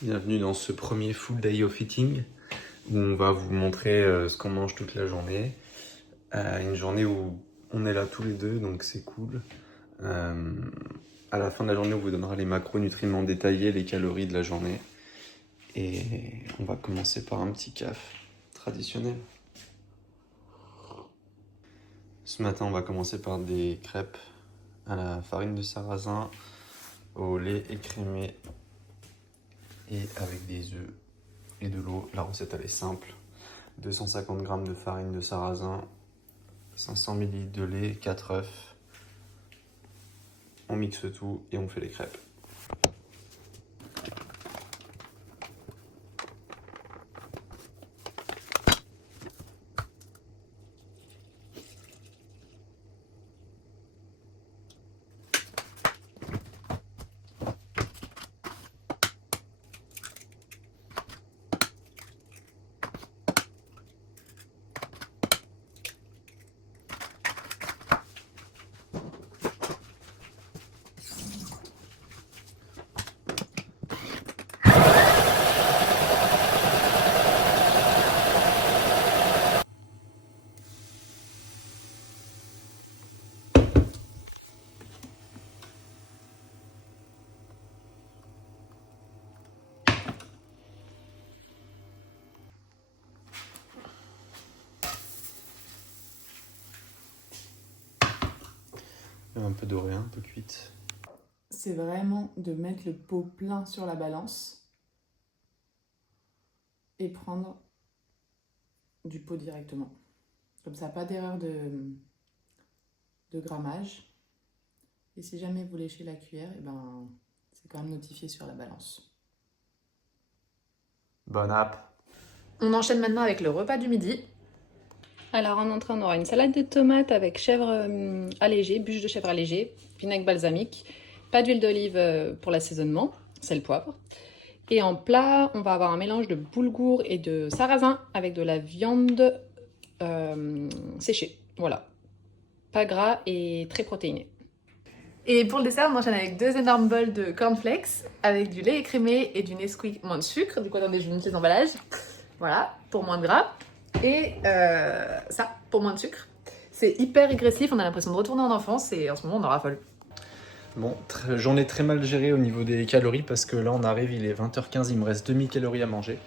Bienvenue dans ce premier full day of eating où on va vous montrer ce qu'on mange toute la journée. Une journée où on est là tous les deux, donc c'est cool. À la fin de la journée, on vous donnera les macronutriments détaillés, les calories de la journée. Et on va commencer par un petit caf traditionnel. Ce matin, on va commencer par des crêpes à la farine de sarrasin, au lait écrémé et avec des œufs et de l'eau. La recette elle est simple. 250 g de farine de sarrasin, 500 ml de lait, 4 œufs. On mixe tout et on fait les crêpes. Un peu dorée, un peu cuite. C'est vraiment de mettre le pot plein sur la balance et prendre du pot directement. Comme ça, pas d'erreur de grammage. Et si jamais vous léchez la cuillère, et ben, c'est quand même notifié sur la balance. Bon app. On enchaîne maintenant avec le repas du midi. Alors en entrée, on aura une salade de tomates avec chèvre allégée, bûche de chèvre allégée, vinaigre balsamique, pas d'huile d'olive pour l'assaisonnement, sel, poivre. Et en plat, on va avoir un mélange de boulgour et de sarrasin avec de la viande séchée. Voilà, pas gras et très protéiné. Et pour le dessert, on enchaîne avec 2 énormes bols de cornflakes avec du lait écrémé et du Nesquik moins de sucre. Du coup, attendez, je vous montre les emballages. Voilà, pour moins de gras. Et ça, pour moins de sucre. C'est hyper régressif, on a l'impression de retourner en enfance et en ce moment, on en raffole. Bon, journée très mal gérée au niveau des calories parce que là on arrive, il est 20h15, il me reste 2000 calories à manger.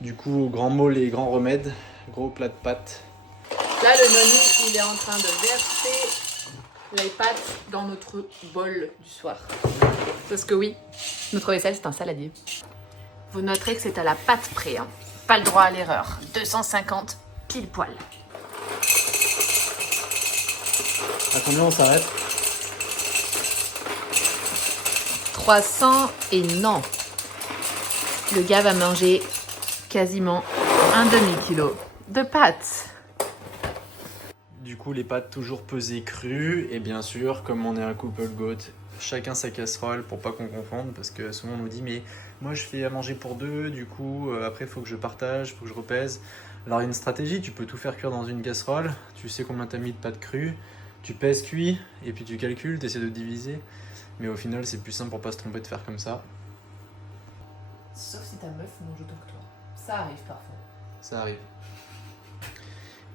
Du coup, grand mot, les grands remèdes, gros plat de pâtes. Là, le noni, il est en train de verser les pâtes dans notre bol du soir. Parce que oui, notre vaisselle, c'est un saladier. Vous noterez que c'est à la pâte près, hein. Pas le droit à l'erreur. 250 pile poil. À combien on s'arrête? 300 et non. Le gars va manger quasiment un demi-kilo de pâtes. Du coup, les pâtes toujours pesées crues. Et bien sûr, comme on est un couple goat, chacun sa casserole pour pas qu'on confonde. Parce que souvent on nous dit, mais moi je fais à manger pour deux. Du coup, après, il faut que je partage, il faut que je repèse. Alors, il y a une stratégie. Tu peux tout faire cuire dans une casserole. Tu sais combien tu as mis de pâtes crues. Tu pèses cuit. Et puis tu calcules, tu essaies de diviser. Mais au final, c'est plus simple pour pas se tromper de faire comme ça. Sauf si ta meuf mange autant que toi. Ça arrive parfois. Ça arrive.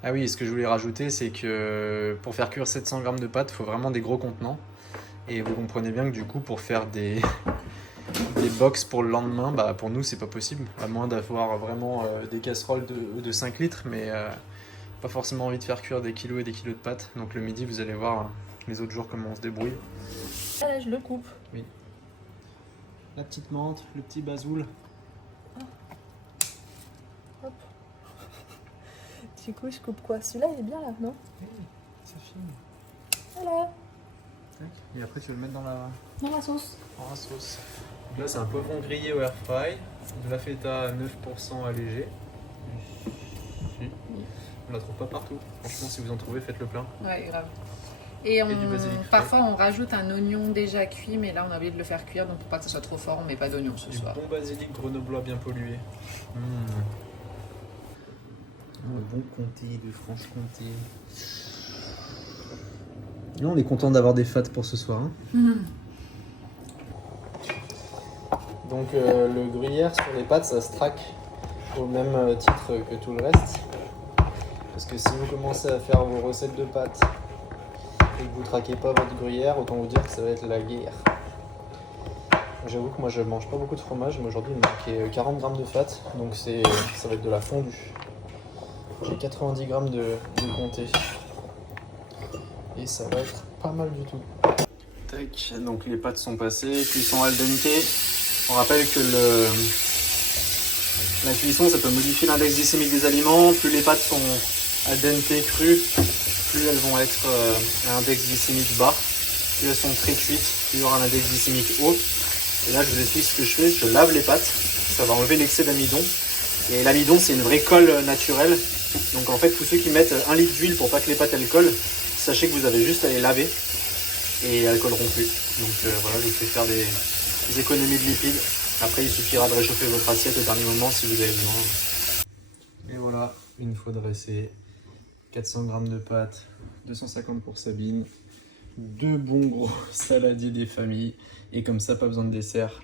Ah oui, et ce que je voulais rajouter, c'est que pour faire cuire 700 g de pâtes, il faut vraiment des gros contenants. Et vous comprenez bien que du coup, pour faire des box pour le lendemain, bah pour nous, c'est pas possible. À moins d'avoir vraiment des casseroles de 5 litres, mais pas forcément envie de faire cuire des kilos et des kilos de pâtes. Donc le midi, vous allez voir les autres jours comment on se débrouille. Ah là, je le coupe. Oui. La petite menthe, le petit basoul. Hop. Du coup, je coupe quoi? Celui-là, il est bien là, non? Oui, ça filme. Voilà. Tac. Et après, tu vas le mettre dans Dans la sauce. la sauce. Donc là, c'est un poivron grillé au air fry, de la feta à 9% allégé. Ici. On la trouve pas partout. Franchement, si vous en trouvez, faites le plein. Ouais, grave. Et du basilic frais. parfois, on rajoute un oignon déjà cuit, mais là, on a oublié de le faire cuire, donc pour pas que ce soit trop fort, on met pas d'oignon ce Du soir. bon basilic grenoblois bien pollué. Un bon comté de Franche-Comté. Là, on est content d'avoir des fats pour ce soir. Hein. Donc le gruyère sur les pâtes, ça se traque au même titre que tout le reste. Parce que si vous commencez à faire vos recettes de pâtes et que vous traquez pas votre gruyère, autant vous dire que ça va être la guerre. J'avoue que moi je mange pas beaucoup de fromage, mais aujourd'hui il me manquait 40 grammes de fat, donc ça va être de la fondue. J'ai 90 grammes de comté. Et ça va être pas mal du tout. Tac, donc les pâtes sont passées, cuisson al dente. On rappelle que la cuisson ça peut modifier l'index glycémique des aliments. Plus les pâtes sont al dente crues, plus elles vont être à un index glycémique bas. Plus elles sont très cuites, plus il y aura un index glycémique haut. Et là je vous explique ce que je fais, je lave les pâtes, ça va enlever l'excès d'amidon. Et l'amidon c'est une vraie colle naturelle. Donc en fait tous ceux qui mettent 1 litre d'huile pour pas que les pâtes elles collent, sachez que vous avez juste à les laver et elles colleront plus. Donc voilà, je vous fais faire des économies de lipides. Après il suffira de réchauffer votre assiette au dernier moment si vous avez besoin. Et voilà, une fois dressé, 400 g de pâtes, 250 pour Sabine, 2 bons gros saladiers des familles, et comme ça pas besoin de dessert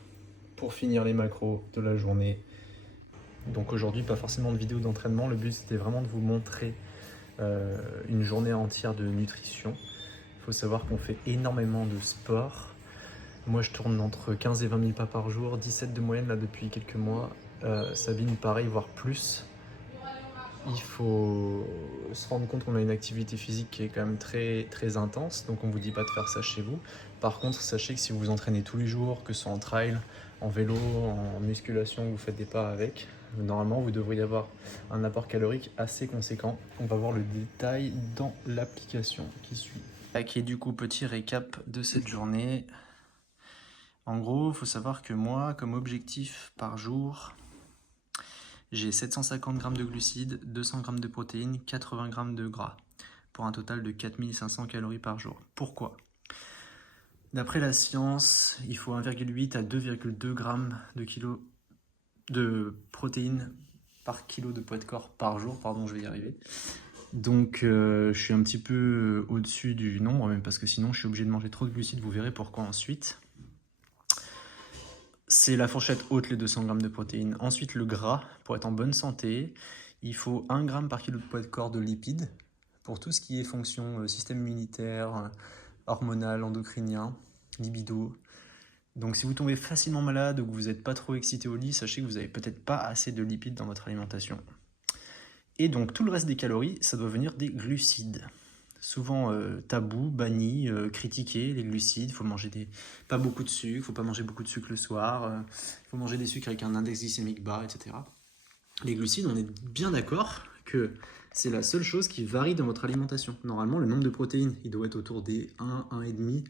pour finir les macros de la journée. Donc aujourd'hui pas forcément de vidéo d'entraînement, le but c'était vraiment de vous montrer une journée entière de nutrition. Il faut savoir qu'on fait énormément de sport. Moi je tourne entre 15 et 20 000 pas par jour, 17 de moyenne là depuis quelques mois. Sabine pareil, voire plus. Il faut se rendre compte qu'on a une activité physique qui est quand même très, très intense, donc on ne vous dit pas de faire ça chez vous. Par contre, sachez que si vous vous entraînez tous les jours, que ce soit en trail, en vélo, en musculation, vous faites des pas avec, normalement vous devriez avoir un apport calorique assez conséquent. On va voir le détail dans l'application qui suit. Ok, du coup, petit récap de cette journée. En gros, il faut savoir que moi, comme objectif par jour, j'ai 750 g de glucides, 200 g de protéines, 80 g de gras, pour un total de 4500 calories par jour. Pourquoi ? D'après la science, il faut 1,8 à 2,2 g de protéines par kilo de poids de corps par jour. Pardon, je vais y arriver. Donc je suis un petit peu au-dessus du nombre, même parce que sinon je suis obligé de manger trop de glucides, vous verrez pourquoi ensuite. C'est la fourchette haute, les 200 g de protéines. Ensuite, le gras, pour être en bonne santé, il faut 1 g par kilo de poids de corps de lipides, pour tout ce qui est fonction système immunitaire, hormonal, endocrinien, libido. Donc si vous tombez facilement malade ou que vous n'êtes pas trop excité au lit, sachez que vous n'avez peut-être pas assez de lipides dans votre alimentation. Et donc tout le reste des calories, ça doit venir des glucides. Souvent tabou, banni, critiqué, les glucides, il faut manger pas beaucoup de sucre, il ne faut pas manger beaucoup de sucre le soir, il faut manger des sucres avec un index glycémique bas, etc. Les glucides, on est bien d'accord que c'est la seule chose qui varie dans votre alimentation. Normalement, le nombre de protéines, il doit être autour des 1, 1,5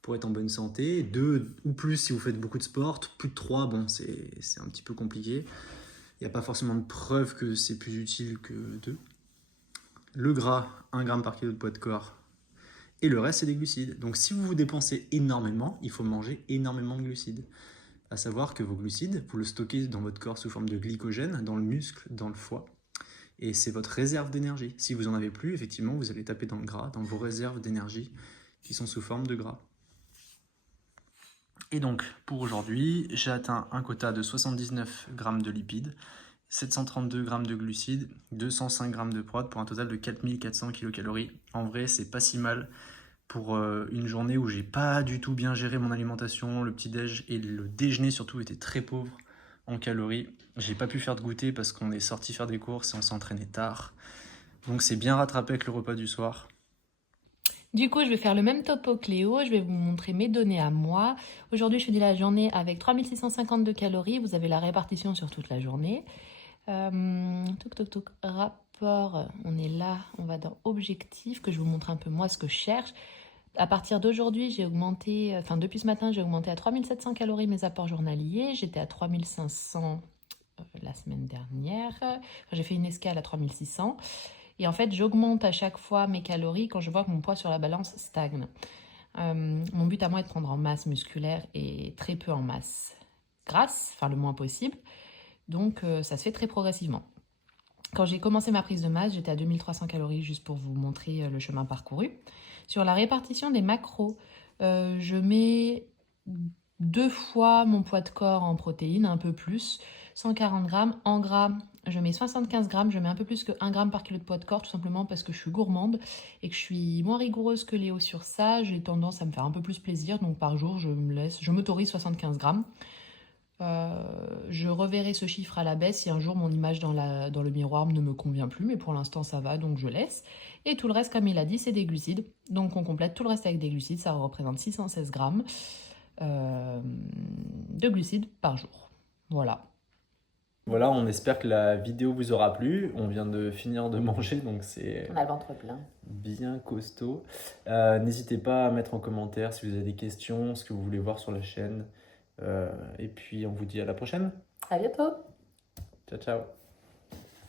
pour être en bonne santé, 2 ou plus si vous faites beaucoup de sport, plus de 3, bon, c'est un petit peu compliqué. Il n'y a pas forcément de preuve que c'est plus utile que 2. Le gras, 1 g par kilo de poids de corps. Et le reste, c'est des glucides. Donc si vous vous dépensez énormément, il faut manger énormément de glucides. À savoir que vos glucides, vous le stockez dans votre corps sous forme de glycogène, dans le muscle, dans le foie. Et c'est votre réserve d'énergie. Si vous n'en avez plus, effectivement, vous allez taper dans le gras, dans vos réserves d'énergie qui sont sous forme de gras. Et donc, pour aujourd'hui, j'ai atteint un quota de 79 g de lipides, 732 g de glucides, 205 g de prot pour un total de 4400 kcal. En vrai, c'est pas si mal pour une journée où j'ai pas du tout bien géré mon alimentation. Le petit-déj et le déjeuner surtout étaient très pauvres en calories. J'ai pas pu faire de goûter parce qu'on est sorti faire des courses et on s'est entraîné tard. Donc c'est bien rattrapé avec le repas du soir. Du coup, je vais faire le même topo que Léo, je vais vous montrer mes données à moi. Aujourd'hui, je finis la journée avec 3652 calories, vous avez la répartition sur toute la journée. Rapport, on est là, on va dans objectif, que je vous montre un peu moi ce que je cherche. À partir d'aujourd'hui, j'ai augmenté, depuis ce matin, j'ai augmenté à 3700 calories mes apports journaliers. J'étais à 3500 la semaine dernière. J'ai fait une escale à 3600. Et en fait, j'augmente à chaque fois mes calories quand je vois que mon poids sur la balance stagne. Mon but à moi est de prendre en masse musculaire et très peu en masse grasse, le moins possible. Donc, ça se fait très progressivement. Quand j'ai commencé ma prise de masse, j'étais à 2300 calories, juste pour vous montrer le chemin parcouru. Sur la répartition des macros, je mets 2 fois mon poids de corps en protéines, un peu plus, 140 grammes. En grammes, je mets 75 grammes, je mets un peu plus que 1 gramme par kilo de poids de corps, tout simplement parce que je suis gourmande et que je suis moins rigoureuse que Léo sur ça. J'ai tendance à me faire un peu plus plaisir, donc par jour, je m'autorise 75 grammes. Je reverrai ce chiffre à la baisse si un jour mon image dans le miroir ne me convient plus, mais pour l'instant ça va, donc je laisse. Et tout le reste, comme il a dit, c'est des glucides. Donc on complète tout le reste avec des glucides, ça représente 616 grammes de glucides par jour. Voilà. Voilà, on espère que la vidéo vous aura plu. On vient de finir de manger, donc c'est On a le ventre plein. bien costaud. N'hésitez pas à mettre en commentaire si vous avez des questions, ce que vous voulez voir sur la chaîne. Et puis on vous dit à la prochaine. À bientôt. Ciao, ciao.